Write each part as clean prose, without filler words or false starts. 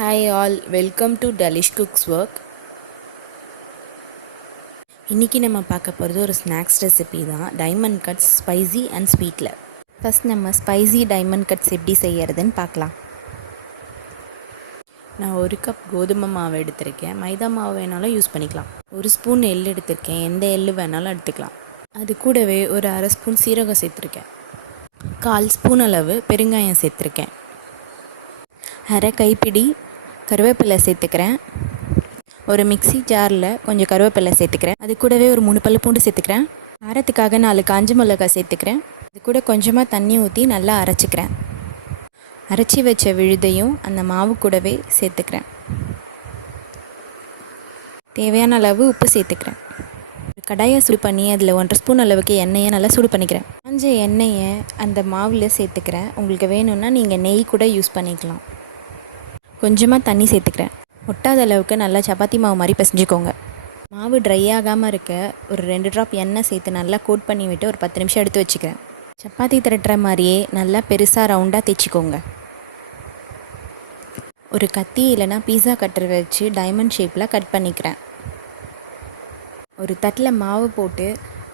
Hi all, welcome to Delish Cooks Work. இன்றைக்கி நம்ம பார்க்க போகிறது ஒரு ஸ்நாக்ஸ் ரெசிபி தான், டைமண்ட் கட்ஸ் ஸ்பைசி அண்ட் ஸ்வீட்டில். ஃபஸ்ட் நம்ம ஸ்பைசி டைமண்ட் கட்ஸ் எப்படி செய்யறதுன்னு பார்க்கலாம். நான் 1 கப் கோதுமை மாவு எடுத்திருக்கேன். மைதா மாவு வேணாலும் யூஸ் பண்ணிக்கலாம். 1 ஸ்பூன் எள் எடுத்திருக்கேன். எந்த எள் வேணாலும் எடுத்துக்கலாம். அது கூடவே ஒரு 1/2 ஸ்பூன் சீரகம் சேர்த்துருக்கேன். 1/4 ஸ்பூன் அளவு பெருங்காயம் சேர்த்துருக்கேன். 1/2 கைப்பிடி கருவேப்பிலை சேர்த்துக்கிறேன். ஒரு மிக்ஸி ஜாரில் கொஞ்சம் கருவேப்பிலை சேர்த்துக்கிறேன். அது கூடவே ஒரு 3 பல்லு பூண்டு சேர்த்துக்கிறேன். காரத்துக்காக 4 காஞ்ச மிளகாய் சேர்த்துக்கிறேன். அது கூட கொஞ்சமாக தண்ணி ஊற்றி நல்லா அரைச்சிக்கிறேன். அரைச்சி வச்ச விழுதையும் அந்த மாவு கூடவே சேர்த்துக்கிறேன். தேவையான அளவு உப்பு சேர்த்துக்கிறேன். கடாயை சூடு பண்ணி அதில் 1/2 ஸ்பூன் அளவுக்கு எண்ணெயை நல்லா சூடு பண்ணிக்கிறேன். காஞ்ச எண்ணெயை அந்த மாவில் சேர்த்துக்கிறேன். உங்களுக்கு வேணும்னா நீங்கள் நெய் கூட யூஸ் பண்ணிக்கலாம். கொஞ்சமாக தண்ணி சேர்த்துக்கிறேன். ஒட்டாத அளவுக்கு நல்லா சப்பாத்தி மாவு மாதிரி பிசைஞ்சிக்கோங்க. மாவு ட்ரை ஆகாமல் இருக்க ஒரு 2 ட்ராப் எண்ணெய் சேர்த்து நல்லா கோட் பண்ணி விட்டு ஒரு 10 நிமிஷம் எடுத்து வச்சுக்கிறேன். சப்பாத்தி திரட்டுற மாதிரியே நல்லா பெருசாக ரவுண்டாக தைச்சிக்கோங்க. ஒரு கத்தி இல்லைனா பீஸா கட்டர் வச்சு டைமண்ட் ஷேப்பில் கட் பண்ணிக்கிறேன். ஒரு தட்டில் மாவு போட்டு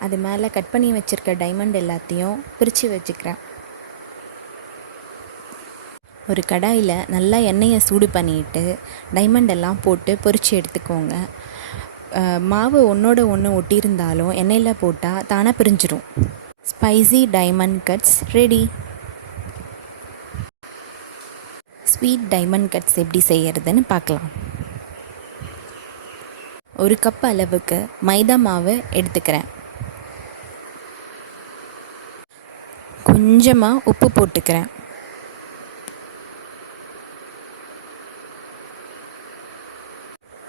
அது மேலே கட் பண்ணி வச்சுருக்க டைமண்ட் எல்லாத்தையும் பிரித்து வச்சுக்கிறேன். ஒரு கடாயில் நல்லா எண்ணெயை சூடு பண்ணிவிட்டு டைமண்ட் எல்லாம் போட்டு பொரித்து எடுத்துக்கோங்க. மாவு ஒன்றோட ஒன்று ஒட்டியிருந்தாலும் எண்ணெயில் போட்டால் தானாக பிரிஞ்சிடும். Spicy diamond cuts ready. Sweet diamond cuts எப்படி செய்கிறதுன்னு பார்க்கலாம். 1 கப் அளவுக்கு மைதா மாவு எடுத்துக்கிறேன். கொஞ்சமாக உப்பு போட்டுக்கிறேன்.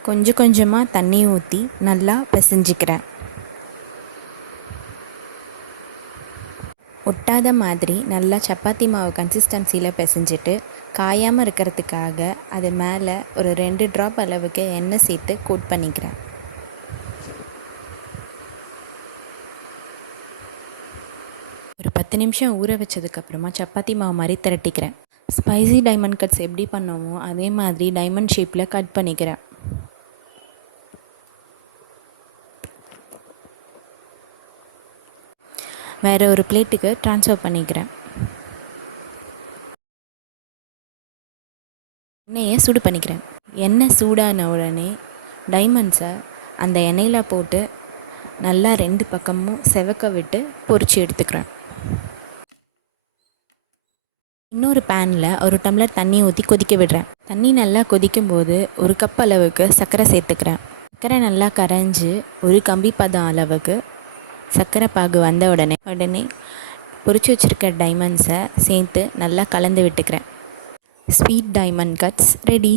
கொஞ்சம் கொஞ்சமாக தண்ணி ஊற்றி நல்லா பிசைஞ்சிக்கிறேன். ஒட்டாத மாதிரி நல்லா சப்பாத்தி மாவு கன்சிஸ்டன்சியில் பிசைஞ்சிட்டு காயாமல் இருக்கிறதுக்காக அது மேலே ஒரு 2 ட்ராப் அளவுக்கு எண்ணெய் சேர்த்து கோட் பண்ணிக்கிறேன். ஒரு 10 நிமிஷம் ஊற வச்சதுக்கப்புறமா சப்பாத்தி மாவு மாதிரி திரட்டிக்கிறேன். ஸ்பைசி டைமண்ட் கட்ஸ் எப்படி பண்ணுவோமோ அதே மாதிரி டைமண்ட் ஷேப்பில் கட் பண்ணிக்கிறேன். வேறு ஒரு பிளேட்டுக்கு ட்ரான்ஸ்ஃபர் பண்ணிக்கிறேன். எண்ணெயை சூடு பண்ணிக்கிறேன். எண்ணெய் சூடான உடனே டைமண்ட்ஸை அந்த எண்ணெயில் போட்டு நல்லா 2 பக்கமும் செவக்க விட்டு பொரித்து எடுத்துக்கிறேன். இன்னொரு பேனில் ஒரு டம்ளர் தண்ணி ஊற்றி கொதிக்க விடுறேன். தண்ணி நல்லா கொதிக்கும்போது 1 கப் அளவுக்கு சர்க்கரை சேர்த்துக்கிறேன். சர்க்கரை நல்லா கரைஞ்சி ஒரு கம்பி பதம் அளவுக்கு சர்க்கரை பாகு வந்த உடனே பொரிச்சு வச்சுருக்க டைமண்ட்ஸை சேர்த்து நல்லா கலந்து விட்டுக்கிறேன். Sweet diamond cuts ready.